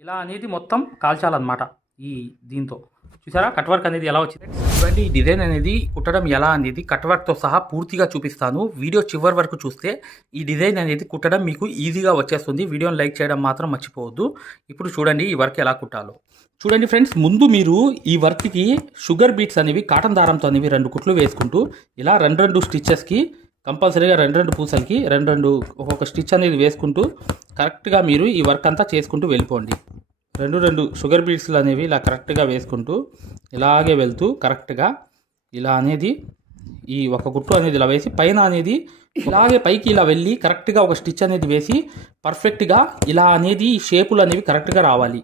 ఇలా అనేది మొత్తం కాల్చాలన్నమాట ఈ దీంతో. చూసారా? కట్ వర్క్ అనేది ఎలా వచ్చింది? చూడండి ఈ డిజైన్ అనేది కుట్టడం ఎలా అనేది కట్ వర్క్తో సహా పూర్తిగా చూపిస్తాను. వీడియో చివరి వరకు చూస్తే ఈ డిజైన్ అనేది కుట్టడం మీకు ఈజీగా వచ్చేస్తుంది. వీడియోని లైక్ చేయడం మాత్రం మర్చిపోవద్దు. ఇప్పుడు చూడండి ఈ వర్క్ ఎలా కుట్టాలో. చూడండి ఫ్రెండ్స్ ముందు మీరు ఈ వర్క్కి షుగర్ బీట్స్ అనేవి కాటన్ దారంతో అనేవి రెండు కుట్లు వేసుకుంటూ ఇలా రెండు రెండు స్టిచ్చెస్కి కంపల్సరీగా రెండు రెండు పూసలకి రెండు రెండు ఒక్కొక్క స్టిచ్ అనేది వేసుకుంటూ కరెక్ట్గా మీరు ఈ వర్క్ అంతా చేసుకుంటూ వెళ్ళిపోండి. రెండు రెండు షుగర్ బీడ్స్లు అనేవి ఇలా కరెక్ట్గా వేసుకుంటూ ఇలాగే వెళ్తూ కరెక్ట్గా ఇలా అనేది ఈ ఒక గుట్టు అనేది ఇలా వేసి పైన అనేది ఇలాగే పైకి ఇలా వెళ్ళి కరెక్ట్గా ఒక స్టిచ్ అనేది వేసి పర్ఫెక్ట్గా ఇలా అనేది ఈ షేపులు అనేవి కరెక్ట్గా రావాలి.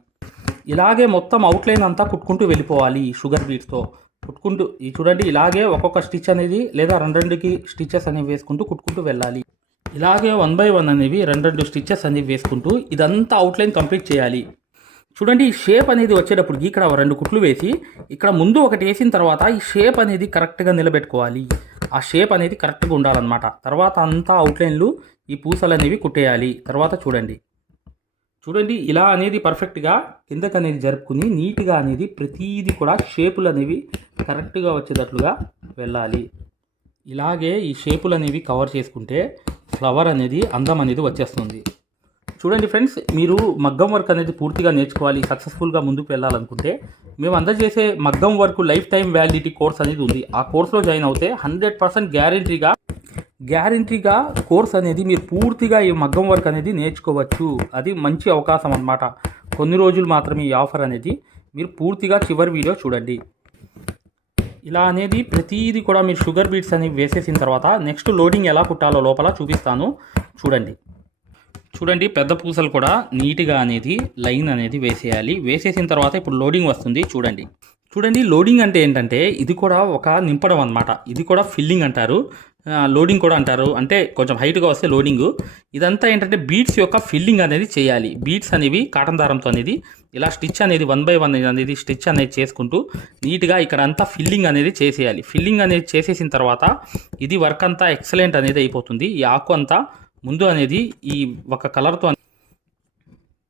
ఇలాగే మొత్తం అవుట్లైన్ అంతా కుట్టుకుంటూ వెళ్ళిపోవాలి షుగర్ బీట్స్తో కుట్టుకుంటూ ఈ చూడండి ఇలాగే ఒక్కొక్క స్టిచ్ అనేది లేదా రెండు రెండుకి స్టిచ్చెస్ అనేవి వేసుకుంటూ కుట్టుకుంటూ వెళ్ళాలి. ఇలాగే వన్ బై వన్ అనేవి రెండు రెండు స్టిచ్చెస్ అనేవి వేసుకుంటూ ఇదంతా అవుట్లైన్ కంప్లీట్ చేయాలి. చూడండి ఈ షేప్ అనేది వచ్చేటప్పటికి ఇక్కడ రెండు కుట్లు వేసి ఇక్కడ ముందు ఒకటి వేసిన తర్వాత ఈ షేప్ అనేది కరెక్ట్గా నిలబెట్టుకోవాలి. ఆ షేప్ అనేది కరెక్ట్గా ఉండాలన్నమాట. తర్వాత అంతా అవుట్లైన్లు ఈ పూసలు అనేవి కుట్టేయాలి. తర్వాత చూడండి. చూడండి ఇలా అనేది పర్ఫెక్ట్గా కిందకు అనేది జరుపుకుని నీట్గా అనేది ప్రతీది కూడా షేపులు అనేవి కరెక్ట్గా వచ్చేటట్లుగా వెళ్ళాలి. ఇలాగే ఈ షేపులు అనేవి కవర్ చేసుకుంటే ఫ్లవర్ అనేది అందం అనేది వచ్చేస్తుంది. చూడండి ఫ్రెండ్స్ మీరు మగ్గం వర్క్ అనేది పూర్తిగా నేర్చుకోవాలి సక్సెస్ఫుల్గా ముందుకు వెళ్ళాలనుకుంటే మేము అందజేసే మగ్గం work life time validity course అనేది ఉంది. ఆ కోర్సులో జాయిన్ అవుతే హండ్రెడ్ పర్సెంట్ గ్యారంటీగా గ్యారంటీగా కోర్స్ అనేది మీరు పూర్తిగా ఈ మగ్గం వర్క్ అనేది నేర్చుకోవచ్చు. అది మంచి అవకాశం అనమాట కొన్ని రోజులు మాత్రమే ఈ ఆఫర్ అనేది మీరు పూర్తిగా చివరి వీడియో చూడండి. ఇలా అనేది ప్రతిదీ కూడా మీరు షుగర్ బీట్స్ అనేవి వేసేసిన తర్వాత నెక్స్ట్ లోడింగ్ ఎలా కుట్టాలో లోపల చూపిస్తాను. చూడండి. చూడండి పెద్ద పూసలు కూడా నీట్గా అనేది లైన్ అనేది వేసేయాలి. వేసేసిన తర్వాత ఇప్పుడు లోడింగ్ వస్తుంది. చూడండి. చూడండి లోడింగ్ అంటే ఏంటంటే ఇది కూడా ఒక నింపడం అనమాట ఇది కూడా ఫిల్లింగ్ అంటారు. లోడింగ్ కూడా అంటారు. అంటే కొంచెం హైట్గా వస్తే లోడింగ్ ఇదంతా ఏంటంటే బీట్స్ యొక్క ఫిల్లింగ్ అనేది చేయాలి. బీట్స్ అనేవి కాటన్ దారంతో అనేది ఇలా స్టిచ్ అనేది వన్ బై వన్ అనేది స్టిచ్ అనేది చేసుకుంటూ నీట్గా ఇక్కడ అంతా ఫిల్లింగ్ అనేది చేసేయాలి. ఫిల్లింగ్ అనేది చేసేసిన తర్వాత ఇది వర్క్ అంతా ఎక్సలెంట్ అనేది అయిపోతుంది. ఈ ఆకు అంతా ముందు అనేది ఈ ఒక కలర్తో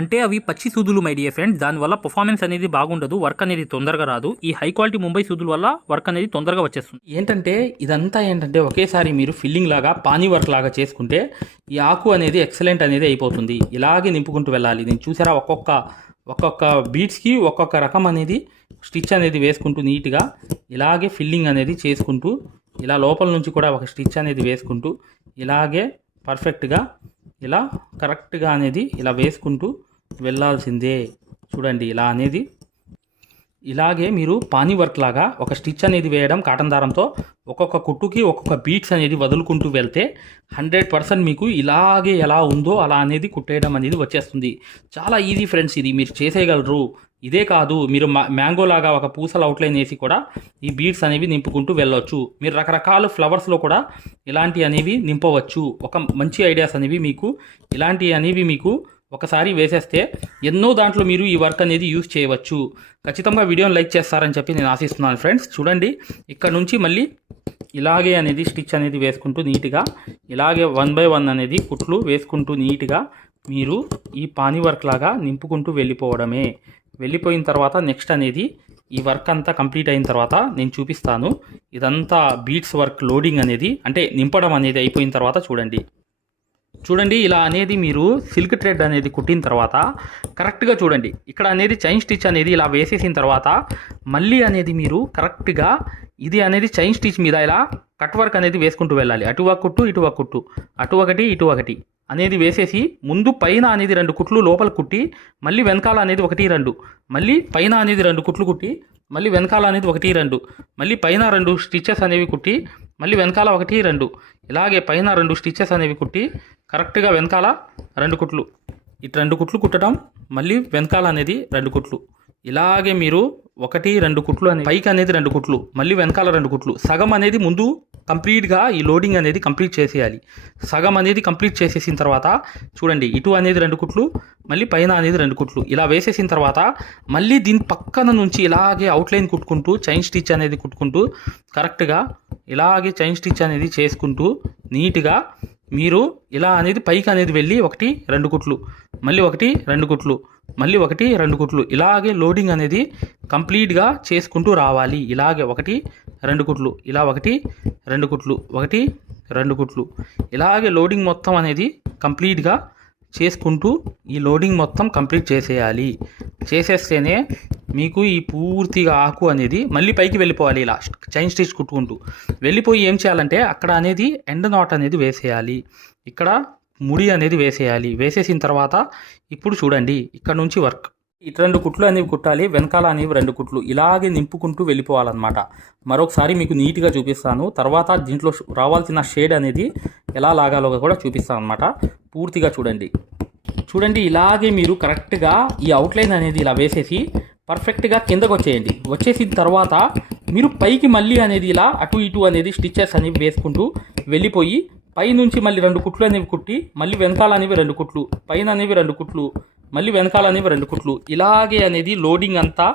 అంటే అవి పచ్చి సూదులు మై డియర్ ఫ్రెండ్స్ దానివల్ల పర్ఫార్మెన్స్ అనేది బాగుండదు వర్క్ అనేది తొందరగా రాదు. ఈ హై క్వాలిటీ ముంబై సూదుల వల్ల వర్క్ అనేది తొందరగా వచ్చేస్తుంది. ఏంటంటే ఇదంతా ఏంటంటే ఒకేసారి మీరు ఫిల్లింగ్ లాగా పానీ వర్క్ లాగా చేసుకుంటే ఈ ఆకు అనేది ఎక్సలెంట్ అనేది అయిపోతుంది. ఇలాగే నింపుకుంటూ వెళ్ళాలి. నేను చూసారా ఒక్కొక్క ఒక్కొక్క బీట్స్కి ఒక్కొక్క రకం అనేది స్టిచ్ అనేది వేసుకుంటూ నీట్గా ఇలాగే ఫిల్లింగ్ అనేది చేసుకుంటూ ఇలా లోపల నుంచి కూడా ఒక స్టిచ్ అనేది వేసుకుంటూ ఇలాగే పర్ఫెక్ట్గా ఇలా కరెక్ట్గా అనేది ఇలా వేసుకుంటూ వెళ్ళాల్సిందే. చూడండి ఇలా అనేది. ఇలాగే మీరు పానీ వర్క్ లాగా ఒక స్టిచ్ అనేది వేయడం కాటన్ దారంతో ఒక్కొక్క కుట్టుకి ఒక్కొక్క బీట్స్ అనేది వదులుకుంటూ వెళ్తే హండ్రెడ్ పర్సెంట్ మీకు ఇలాగే ఎలా ఉందో అలా అనేది కుట్టేయడం అనేది వచ్చేస్తుంది. చాలా ఈజీ ఫ్రెండ్స్ ఇది మీరు చేసేయగలరు. ఇదే కాదు మీరు మా మ్యాంగో లాగా ఒక పూసల అవుట్లైన్ వేసి కూడా ఈ బీడ్స్ అనేవి నింపుకుంటూ వెళ్ళొచ్చు. మీరు రకరకాల ఫ్లవర్స్లో కూడా ఇలాంటి అనేవి నింపవచ్చు. ఒక మంచి ఐడియాస్ అనేవి మీకు ఇలాంటి అనేవి మీకు ఒకసారి వేసేస్తే ఎన్నో దాంట్లో మీరు ఈ వర్క్ అనేది యూజ్ చేయవచ్చు. ఖచ్చితంగా వీడియోని లైక్ చేస్తారని చెప్పి నేను ఆశిస్తున్నాను ఫ్రెండ్స్. చూడండి ఇక్కడ నుంచి మళ్ళీ ఇలాగే అనేది స్టిచ్ అనేది వేసుకుంటూ నీట్గా ఇలాగే వన్ బై వన్ అనేది కుట్లు వేసుకుంటూ నీట్గా మీరు ఈ పానీ వర్క్ లాగా నింపుకుంటూ వెళ్ళిపోవడమే. వెళ్ళిపోయిన తర్వాత నెక్స్ట్ అనేది ఈ వర్క్ అంతా కంప్లీట్ అయిన తర్వాత నేను చూపిస్తాను. ఇదంతా బీట్స్ వర్క్ లోడింగ్ అనేది అంటే నింపడం అనేది అయిపోయిన తర్వాత చూడండి. చూడండి ఇలా అనేది మీరు సిల్క్ థ్రెడ్ అనేది కుట్టిన తర్వాత కరెక్ట్గా చూడండి. ఇక్కడ అనేది చైన్ స్టిచ్ అనేది ఇలా వేసేసిన తర్వాత మళ్ళీ అనేది మీరు కరెక్ట్గా ఇది అనేది చైన్ స్టిచ్ మీద ఇలా కట్ వర్క్ అనేది వేసుకుంటూ వెళ్ళాలి. అటు ఒక కుట్టు ఇటు ఒక కుట్టు. అటు ఒకటి ఇటు ఒకటి అనేది వేసేసి ముందు పైన అనేది రెండు కుట్లు లోపల కుట్టి మళ్ళీ వెనకాల అనేది ఒకటి రెండు. మళ్ళీ పైన అనేది రెండు కుట్లు కుట్టి మళ్ళీ వెనకాల అనేది ఒకటి రెండు. మళ్ళీ పైన రెండు స్టిచెస్ అనేవి కుట్టి మళ్ళీ వెనకాల ఒకటి రెండు. ఇలాగే పైన రెండు స్టిచెస్ అనేవి కుట్టి కరెక్ట్గా వెనకాల రెండు కుట్లు. ఇటు రెండు కుట్లు కుట్టడం మళ్ళీ వెనకాల అనేది రెండు కుట్లు. ఇలాగే మీరు ఒకటి రెండు కుట్లు అనే పైకి అనేది రెండు కుట్లు మళ్ళీ వెనకాల రెండు కుట్లు. సగం అనేది ముందు కంప్లీట్గా ఈ లోడింగ్ అనేది కంప్లీట్ చేసేయాలి. సగం అనేది కంప్లీట్ చేసేసిన తర్వాత చూడండి ఇటు అనేది రెండు కుట్లు మళ్ళీ పైన అనేది రెండు కుట్లు. ఇలా వేసేసిన తర్వాత మళ్ళీ దీని పక్కన నుంచి ఇలాగే అవుట్లైన్ కుట్టుకుంటూ చైన్ స్టిచ్ అనేది కుట్టుకుంటూ కరెక్ట్గా ఇలాగే చైన్ స్టిచ్ అనేది చేసుకుంటూ నీట్గా మీరు ఇలా అనేది పైకి అనేది వెళ్ళి ఒకటి రెండు కుట్లు. మళ్ళీ ఒకటి రెండు కుట్లు. మళ్ళీ ఒకటి రెండు కుట్లు. ఇలాగే లోడింగ్ అనేది కంప్లీట్గా చేసుకుంటూ రావాలి. ఇలాగే ఒకటి రెండు కుట్లు. ఇలా ఒకటి రెండు కుట్లు. ఒకటి రెండు కుట్లు. ఇలాగే లోడింగ్ మొత్తం అనేది కంప్లీట్గా చేసుకుంటూ ఈ లోడింగ్ మొత్తం కంప్లీట్ చేసేయాలి. చేసేస్తేనే మీకు ఈ పూర్తిగా ఆకు అనేది మళ్ళీ పైకి వెళ్ళిపోవాలి ఇలా చైన్ స్టిచ్ కుట్టుకుంటూ. వెళ్ళిపోయి ఏం చేయాలంటే అక్కడ అనేది ఎండ్ నాట్ అనేది వేసేయాలి. ఇక్కడ ముడి అనేది వేసేయాలి. వేసేసిన తర్వాత ఇప్పుడు చూడండి ఇక్కడ నుంచి వర్క్. ఇటు రెండు కుట్లు అనేవి కుట్టాలి వెనకాల అనేవి రెండు కుట్లు. ఇలాగే నింపుకుంటూ వెళ్ళిపోవాలన్నమాట. మరొకసారి మీకు నీట్గా చూపిస్తాను. తర్వాత దీంట్లో రావాల్సిన షేడ్ అనేది ఎలా లాగాలో కూడా చూపిస్తాను అనమాట పూర్తిగా చూడండి. చూడండి ఇలాగే మీరు కరెక్ట్గా ఈ అవుట్లైన్ అనేది ఇలా వేసేసి పర్ఫెక్ట్గా కిందకు వచ్చేయండి వచ్చేసిన తర్వాత మీరు పైకి మళ్ళీ అనేది ఇలా అటు ఇటు అనేది స్టిచ్చెస్ అనేవి వేసుకుంటూ వెళ్ళిపోయి పై నుంచి మళ్ళీ రెండు కుట్లు అనేవి కుట్టి మళ్ళీ వెనకాల అనేవి రెండు కుట్లు పైన అనేవి రెండు కుట్లు మళ్ళీ వెనకాల అనేవి రెండు కుట్లు. ఇలాగే అనేది లోడింగ్ అంతా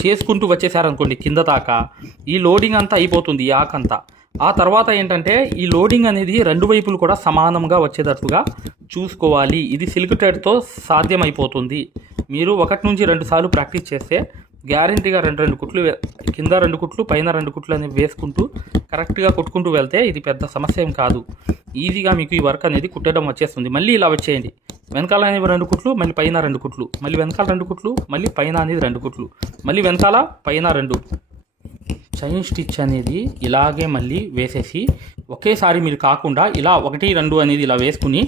చేసుకుంటూ వచ్చేసారనుకోండి కింద దాకా. ఈ లోడింగ్ అంతా అయిపోతుంది ఈ ఆకంతా ఆ తర్వాత ఏంటంటే ఈ లోడింగ్ అనేది రెండు వైపులు కూడా సమానంగా వచ్చేటట్టుగా చూసుకోవాలి. ఇది సిల్క్ థ్రెడ్తో సాధ్యమైపోతుంది. మీరు ఒకటి నుంచి రెండు సార్లు ప్రాక్టీస్ చేస్తే గ్యారంటీగా రెండు రెండు కుట్లు కింద రెండు కుట్లు పైన రెండు కుట్లు అనేవి వేసుకుంటూ కరెక్ట్గా కొట్టుకుంటూ వెళ్తే ఇది పెద్ద సమస్య ఏం కాదు. ఈజీగా మీకు ఈ వర్క్ అనేది కుట్టడం వచ్చేస్తుంది. మళ్ళీ ఇలా వచ్చేయండి. వెనకాల అనేవి రెండు కుట్లు మళ్ళీ పైన రెండు కుట్లు. మళ్ళీ వెనకాల రెండు కుట్లు మళ్ళీ పైన అనేది రెండు కుట్లు. మళ్ళీ వెనకాల పైన రెండు. చైన్ స్టిచ్ అనేది ఇలాగే మళ్ళీ వేసేసి ఒకేసారి మీరు కాకుండా ఇలా ఒకటి రెండు అనేది ఇలా వేసుకుని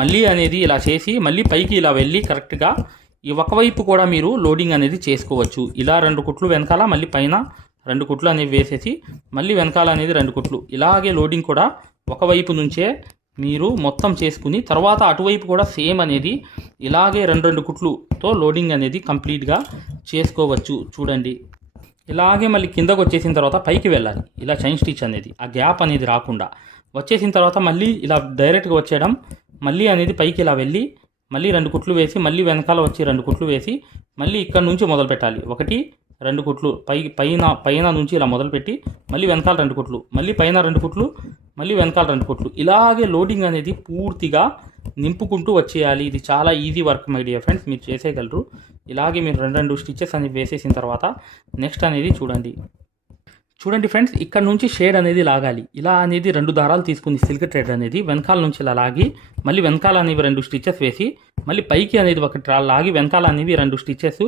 మళ్ళీ అనేది ఇలా చేసి మళ్ళీ పైకి ఇలా వెళ్ళి కరెక్ట్గా ఈ ఒకవైపు కూడా మీరు లోడింగ్ అనేది చేసుకోవచ్చు. ఇలా రెండు కుట్లు వెనకాల మళ్ళీ పైన రెండు కుట్లు అనేవి వేసేసి మళ్ళీ వెనకాల అనేది రెండు కుట్లు. ఇలాగే లోడింగ్ కూడా ఒకవైపు నుంచే మీరు మొత్తం చేసుకుని తర్వాత అటువైపు కూడా సేమ్ అనేది ఇలాగే రెండు రెండు కుట్లుతో లోడింగ్ అనేది కంప్లీట్గా చేసుకోవచ్చు. చూడండి. ఇలాగే మళ్ళీ కిందకు వచ్చేసిన తర్వాత పైకి వెళ్ళాలి. ఇలా చైన్ స్టిచ్ అనేది ఆ గ్యాప్ అనేది రాకుండా. వచ్చేసిన తర్వాత మళ్ళీ ఇలా డైరెక్ట్గా వచ్చేయడం మళ్ళీ అనేది పైకి ఇలా వెళ్ళి మళ్ళీ రెండు కుట్లు వేసి మళ్ళీ వెనకాల వచ్చి రెండు కుట్లు వేసి మళ్ళీ ఇక్కడ నుంచి మొదలు పెట్టాలి. ఒకటి రెండు కుట్లు పై పైన పైన నుంచి ఇలా మొదలుపెట్టి మళ్ళీ వెనకాల రెండు కుట్లు మళ్ళీ పైన రెండు కుట్లు మళ్ళీ వెనకాల రెండు కొట్లు. ఇలాగే లోడింగ్ అనేది పూర్తిగా నింపుకుంటూ వచ్చేయాలి. ఇది చాలా easy work my dear friends మీరు చేసేయగలరు. ఇలాగే మీరు రెండు రెండు స్టిచెస్ అనేది వేసేసిన తర్వాత నెక్స్ట్ అనేది చూడండి. చూడండి ఫ్రెండ్స్ ఇక్కడ నుంచి షేడ్ అనేది లాగాలి. ఇలా అనేది రెండు దారాలు తీసుకుంది సిల్క్ ట్రేడ్ అనేది. వెనకాల నుంచి ఇలా లాగి మళ్ళీ వెనకాల అనేవి రెండు స్టిచెస్ వేసి మళ్ళీ పైకి అనేది ఒక ట్రా లాగి వెనకాల అనేవి రెండు స్టిచెస్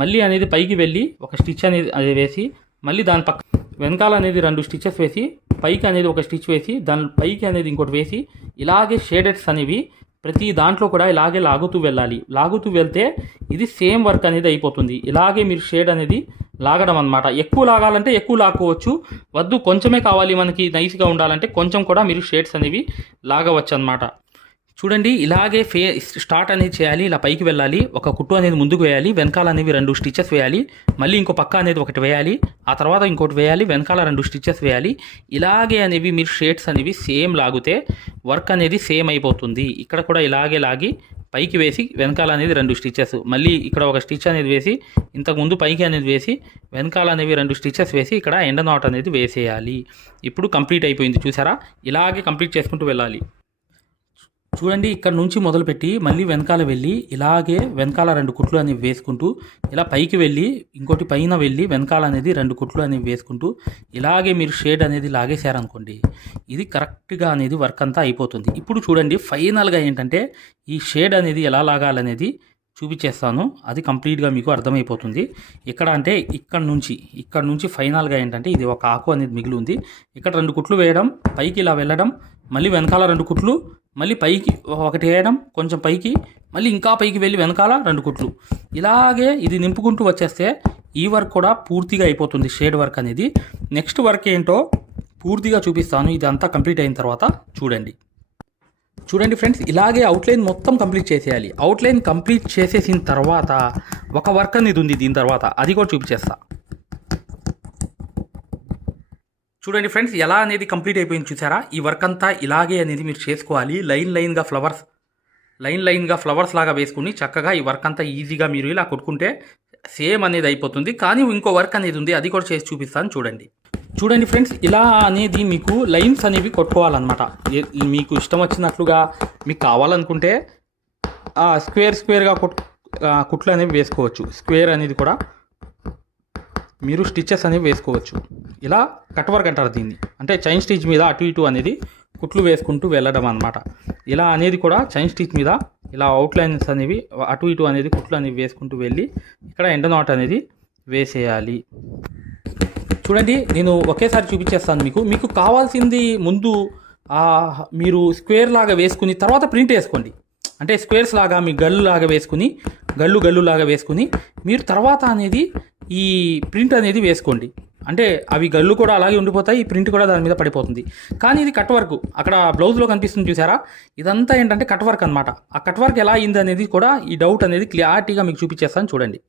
మళ్ళీ అనేది పైకి వెళ్ళి ఒక స్టిచ్ అనేది అది వేసి మళ్ళీ దాని పక్క వెనకాల అనేది రెండు స్టిచెస్ వేసి పైకి అనేది ఒక స్టిచ్ వేసి దాని పైకి అనేది ఇంకోటి వేసి ఇలాగే షేడెడ్స్ అనేవి ప్రతి దాంట్లో కూడా ఇలాగే లాగుతూ వెళ్ళాలి. లాగుతూ వెళ్తే ఇది సేమ్ వర్క్ అనేది అయిపోతుంది. ఇలాగే మీరు షేడ్ అనేది లాగడం అనమాట ఎక్కువ లాగాలంటే ఎక్కువ లాక్కోవచ్చు. వద్దు కొంచెమే కావాలి మనకి నైస్గా ఉండాలంటే కొంచెం కూడా మీరు షేడ్స్ అనేవి లాగవచ్చు అనమాట చూడండి ఇలాగే ఫే స్టార్ట్ అనేది చేయాలి ఇలా పైకి వెళ్ళాలి ఒక కుట్టు అనేది ముందుకు వేయాలి వెనకాల అనేవి రెండు స్టిచెస్ వేయాలి మళ్ళీ ఇంకో పక్క అనేది ఒకటి వేయాలి ఆ తర్వాత ఇంకోటి వేయాలి వెనకాల రెండు స్టిచెస్ వేయాలి ఇలాగే అనేవి మీరు షేడ్స్ అనేవి సేమ్ లాగితే వర్క్ అనేది సేమ్ అయిపోతుంది. ఇక్కడ కూడా ఇలాగే లాగి పైకి వేసి వెనకాల అనేది రెండు స్టిచెస్ మళ్ళీ ఇక్కడ ఒక స్టిచ్ అనేది వేసి ఇంతకుముందు పైకి అనేది వేసి వెనకాల అనేవి రెండు స్టిచెస్ వేసి ఇక్కడ ఎండ నాట్ అనేది వేసేయాలి. ఇప్పుడు కంప్లీట్ అయిపోయింది చూసారా? ఇలాగే కంప్లీట్ చేసుకుంటూ వెళ్ళాలి. చూడండి ఇక్కడ నుంచి మొదలుపెట్టి మళ్ళీ వెనకాల వెళ్ళి ఇలాగే వెనకాల రెండు కుట్లు అనేవి వేసుకుంటూ ఇలా పైకి వెళ్ళి ఇంకోటి పైన వెళ్ళి వెనకాల అనేది రెండు కుట్లు అనేవి వేసుకుంటూ ఇలాగే మీరు షేడ్ అనేది లాగేశారనుకోండి ఇది కరెక్ట్గా అనేది వర్క్ అంతా అయిపోతుంది. ఇప్పుడు చూడండి ఫైనల్గా ఏంటంటే ఈ షేడ్ అనేది ఎలా లాగాలనేది చూపించేస్తాను. అది కంప్లీట్గా మీకు అర్థమైపోతుంది. ఇక్కడ అంటే ఇక్కడ నుంచి ఇక్కడ నుంచి ఫైనల్గా ఏంటంటే ఇది ఒక ఆకు అనేది మిగిలి ఉంది. ఇక్కడ రెండు కుట్లు వేయడం పైకి ఇలా వెళ్ళడం మళ్ళీ వెనకాల రెండు కుట్లు మళ్ళీ పైకి ఒకటి వేయడం కొంచెం పైకి మళ్ళీ ఇంకా పైకి వెళ్ళి వెనకాల రెండు కుట్లు. ఇలాగే ఇది నింపుకుంటూ వచ్చేస్తే ఈ వర్క్ కూడా పూర్తిగా అయిపోతుంది షేడ్ వర్క్ అనేది. నెక్స్ట్ వర్క్ ఏంటో పూర్తిగా చూపిస్తాను. ఇదంతా కంప్లీట్ అయిన తర్వాత చూడండి. చూడండి ఫ్రెండ్స్ ఇలాగే అవుట్లైన్ మొత్తం కంప్లీట్ చేసేయాలి. అవుట్లైన్ కంప్లీట్ చేసేసిన తర్వాత ఒక వర్క్ అనేది ఉంది దీని తర్వాత. అది కూడా చూపించేస్తా. చూడండి ఫ్రెండ్స్ ఎలా అనేది కంప్లీట్ అయిపోయింది చూసారా? ఈ వర్క్ అంతా ఇలాగే అనేది మీరు చేసుకోవాలి. లైన్ లైన్గా ఫ్లవర్స్ లైన్ లైన్గా ఫ్లవర్స్ లాగా వేసుకుని చక్కగా ఈ వర్క్ అంతా ఈజీగా మీరు ఇలా కొట్టుకుంటే సేమ్ అనేది అయిపోతుంది. కానీ ఇంకో వర్క్ అనేది ఉంది అది కూడా చేసి చూపిస్తాను చూడండి. చూడండి ఫ్రెండ్స్ ఇలా అనేది మీకు లైన్స్ అనేవి కొట్టుకోవాలన్నమాట. మీకు ఇష్టం వచ్చినట్లుగా మీకు కావాలనుకుంటే స్క్వేర్ స్క్వేర్గా కొట్ కుట్లు అనేవి వేసుకోవచ్చు. స్క్వేర్ అనేది కూడా మీరు స్టిచెస్ అనేవి వేసుకోవచ్చు. ఇలా కట్ వర్క్ అంటారు దీన్ని. అంటే చైన్ స్టిచ్ మీద అటు ఇటు అనేది కుట్లు వేసుకుంటూ వెళ్ళడం అనమాట ఇలా అనేది కూడా చైన్ స్టిచ్ మీద ఇలా అవుట్లైన్స్ అనేవి అటు ఇటు అనేది కుట్లు అనేవి వేసుకుంటూ వెళ్ళి ఇక్కడ ఎండ నాట్ అనేది వేసేయాలి. చూడండి నేను ఒకేసారి చూపించేస్తాను మీకు. మీకు కావాల్సింది ముందు మీరు స్క్వేర్ లాగా వేసుకుని తర్వాత ప్రింట్ వేసుకోండి. అంటే స్క్వేర్స్ లాగా మీ గల్లు లాగా వేసుకుని గల్లు గల్లు లాగా వేసుకుని మీరు తర్వాత అనేది ఈ ప్రింట్ అనేది వేసుకోండి. అంటే అవి గళ్ళు కూడా అలాగే ఉండిపోతాయి ఈ ప్రింట్ కూడా దాని మీద పడిపోతుంది. కానీ ఇది కట్ వర్క్. అక్కడ బ్లౌజ్లో కనిపిస్తుంది చూసారా? ఇదంతా ఏంటంటే కట్ వర్క్ అనమాట ఆ కట్ వర్క్ ఎలా అయింది అనేది కూడా ఈ డౌట్ అనేది క్లారిటీగా మీకు చూపించేస్తాను చూడండి.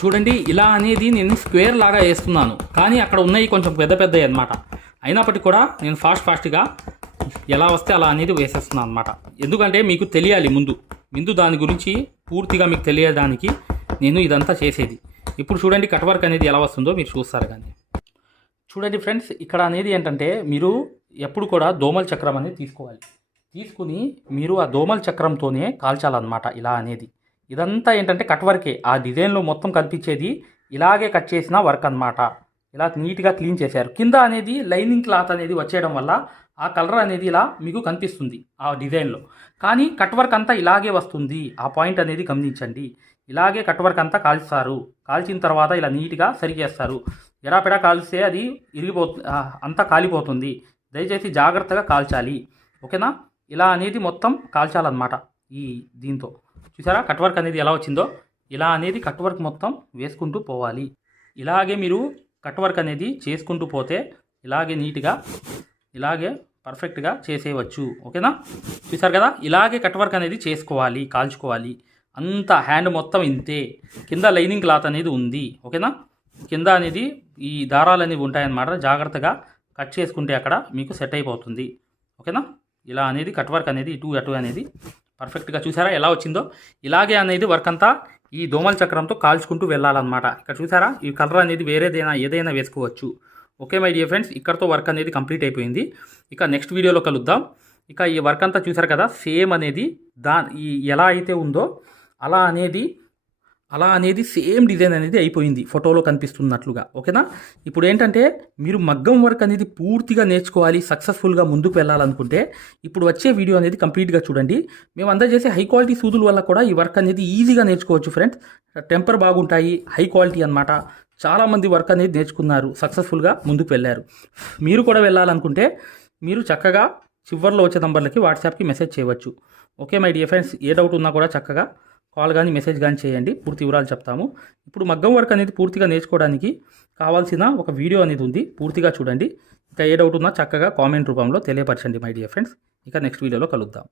చూడండి ఇలా అనేది నేను స్క్వేర్ లాగా వేస్తున్నాను. కానీ అక్కడ ఉన్నాయి కొంచెం పెద్ద పెద్దవి అనమాట అయినప్పటికీ కూడా నేను ఫాస్ట్ ఫాస్ట్గా ఎలా వస్తే అలా అనేది వేసేస్తున్నాను అనమాట ఎందుకంటే మీకు తెలియాలి ముందు. ముందు దాని గురించి పూర్తిగా మీకు తెలియడానికి నేను ఇదంతా చేసేది. ఇప్పుడు చూడండి కట్ వర్క్ అనేది ఎలా వస్తుందో మీరు చూస్తారు కానీ. చూడండి ఫ్రెండ్స్ ఇక్కడ అనేది ఏంటంటే మీరు ఎప్పుడు కూడా దోమల చక్రం అనేది తీసుకోవాలి. తీసుకుని మీరు ఆ దోమల చక్రంతోనే కాల్చాలన్నమాట ఇలా అనేది. ఇదంతా ఏంటంటే కట్ వర్కే. ఆ డిజైన్లో మొత్తం కనిపించేది ఇలాగే కట్ చేసిన వర్క్ అన్నమాట. ఇలా నీట్గా క్లీన్ చేశారు. కింద అనేది లైనింగ్ క్లాత్ అనేది వచ్చేయడం వల్ల ఆ కలర్ అనేది ఇలా మీకు కనిపిస్తుంది ఆ డిజైన్లో. కానీ కట్ వర్క్ అంతా ఇలాగే వస్తుంది. ఆ పాయింట్ అనేది గమనించండి. ఇలాగే కట్ వర్క్ అంతా కాల్స్తారు కాల్చిన తర్వాత ఇలా నీట్గా సరి చేస్తారు ఎడాపెడా కాల్స్తే అది ఇరిగిపో అంతా కాలిపోతుంది. దయచేసి జాగ్రత్తగా కాల్చాలి. ఓకేనా? ఇలా అనేది మొత్తం కాల్చాలన్నమాట ఈ దీంతో. చూసారా? కట్ వర్క్ అనేది ఎలా వచ్చిందో? ఇలా అనేది కట్ వర్క్ మొత్తం వేసుకుంటూ పోవాలి. ఇలాగే మీరు కట్ వర్క్ అనేది చేసుకుంటూ పోతే ఇలాగే నీట్గా ఇలాగే పర్ఫెక్ట్గా చేసేయవచ్చు. ఓకేనా? చూసారు కదా? ఇలాగే కట్ వర్క్ అనేది చేసుకోవాలి కాల్చుకోవాలి. అంత హ్యాండ్ మొత్తం ఇంతే. కింద లైనింగ్ క్లాత్ అనేది ఉంది. ఓకేనా? కింద అనేది ఈ దారాలు అనేవి ఉంటాయన్నమాట. జాగ్రత్తగా కట్ చేసుకుంటే అక్కడ మీకు సెట్ అయిపోతుంది. ఓకేనా? ఇలా అనేది కట్ వర్క్ అనేది ఇటు అటు అనేది పర్ఫెక్ట్గా చూసారా? ఎలా వచ్చిందో? ఇలాగే అనేది వర్క్ అంతా ఈ దోమల చక్రంతో కాల్చుకుంటూ వెళ్ళాలన్నమాట. ఇక్కడ చూసారా? ఈ కలర్ అనేది వేరేదైనా ఏదైనా వేసుకోవచ్చు. ఓకే మై డియర్ ఫ్రెండ్స్ ఇక్కడతో వర్క్ అనేది కంప్లీట్ అయిపోయింది. ఇక నెక్స్ట్ వీడియోలో కలుద్దాం. ఇక ఈ వర్క్ అంతా చూసారు కదా? సేమ్ అనేది దా ఈ ఎలా అయితే ఉందో అలా అనేది అలా అనేది సేమ్ డిజైన్ అనేది అయిపోయింది. ఫోటోలో కనిపిస్తున్నట్లుగా. ఓకేనా? ఇప్పుడు ఏంటంటే మీరు మగ్గం వర్క్ అనేది పూర్తిగా నేర్చుకోవాలి సక్సెస్ఫుల్గా ముందుకు వెళ్ళాలనుకుంటే ఇప్పుడు వచ్చే వీడియో అనేది కంప్లీట్గా చూడండి. మేము అందజేసే హై క్వాలిటీ సూదుల వల్ల కూడా ఈ వర్క్ అనేది ఈజీగా నేర్చుకోవచ్చు ఫ్రెండ్స్. టెంపర్ బాగుంటాయి హై క్వాలిటీ అనమాట చాలామంది వర్క్ అనేది నేర్చుకున్నారు సక్సెస్ఫుల్గా ముందుకు వెళ్ళారు. మీరు కూడా వెళ్ళాలనుకుంటే మీరు చక్కగా చివర్లో వచ్చే నంబర్లకి వాట్సాప్కి మెసేజ్ చేయవచ్చు. ఓకే మై డియర్ ఫ్రెండ్స్ ఏ డౌట్ ఉన్నా కూడా చక్కగా కాల్ కానీ మెసేజ్ కానీ చేయండి. పూర్తి వివరాలు చెప్తాము. ఇప్పుడు మగ్గం వర్క్ అనేది పూర్తిగా నేర్చుకోవడానికి కావాల్సిన ఒక వీడియో అనేది ఉంది. పూర్తిగా చూడండి. ఇంకా ఏ డౌట్ ఉన్నా చక్కగా కామెంట్ రూపంలో తెలియపరచండి మై డియర్ ఫ్రెండ్స్ ఇక నెక్స్ట్ వీడియోలో కలుద్దాం.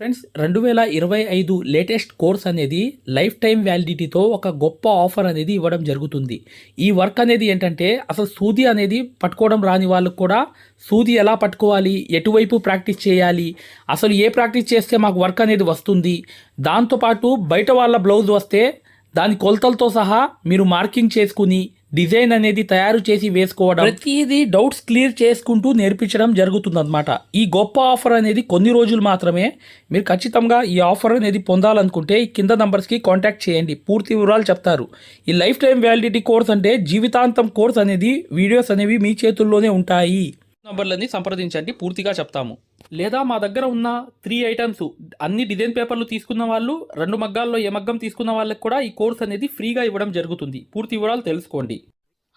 ఫ్రెండ్స్ రెండు వేల ఇరవై ఐదు లేటెస్ట్ కోర్స్ అనేది లైఫ్ టైం వ్యాలిడిటీతో ఒక గొప్ప ఆఫర్ అనేది ఇవ్వడం జరుగుతుంది. ఈ వర్క్ అనేది ఏంటంటే అసలు సూది అనేది పట్టుకోవడం రాని వాళ్ళకు కూడా సూది ఎలా పట్టుకోవాలి ఎటువైపు ప్రాక్టీస్ చేయాలి అసలు ఏ ప్రాక్టీస్ చేస్తే మాకు వర్క్ అనేది వస్తుంది దాంతోపాటు బయట వాళ్ళ బ్లౌజ్ వస్తే దాని కొలతలతో సహా మీరు మార్కింగ్ చేసుకుని డిజైన్ అనేది తయారు చేసి వేసుకోవడం ప్రతిదీ డౌట్స్ క్లియర్ చేసుకుంటూ నేర్పించడం జరుగుతుందన్నమాట. ఈ గొప్ప ఆఫర్ అనేది కొన్ని రోజులు మాత్రమే. మీరు ఖచ్చితంగా ఈ ఆఫర్ అనేది పొందాలనుకుంటే ఈ కింద నంబర్స్కి కాంటాక్ట్ చేయండి. పూర్తి వివరాలు చెప్తారు. ఈ లైఫ్ టైం వ్యాలిడిటీ కోర్స్ అంటే జీవితాంతం కోర్స్ అనేది వీడియోస్ అనేవి మీ చేతుల్లోనే ఉంటాయి. నంబర్లని సంప్రదించండి. పూర్తిగా చెప్తాము. లేదా మా దగ్గర ఉన్న త్రీ ఐటమ్స్ అన్ని డిజైన్ పేపర్లు తీసుకున్న వాళ్ళు రెండు మగ్గాల్లో ఏ మగ్గం తీసుకున్న వాళ్ళకి కూడా ఈ కోర్స్ అనేది ఫ్రీగా ఇవ్వడం జరుగుతుంది. పూర్తి వివరాలు తెలుసుకోండి.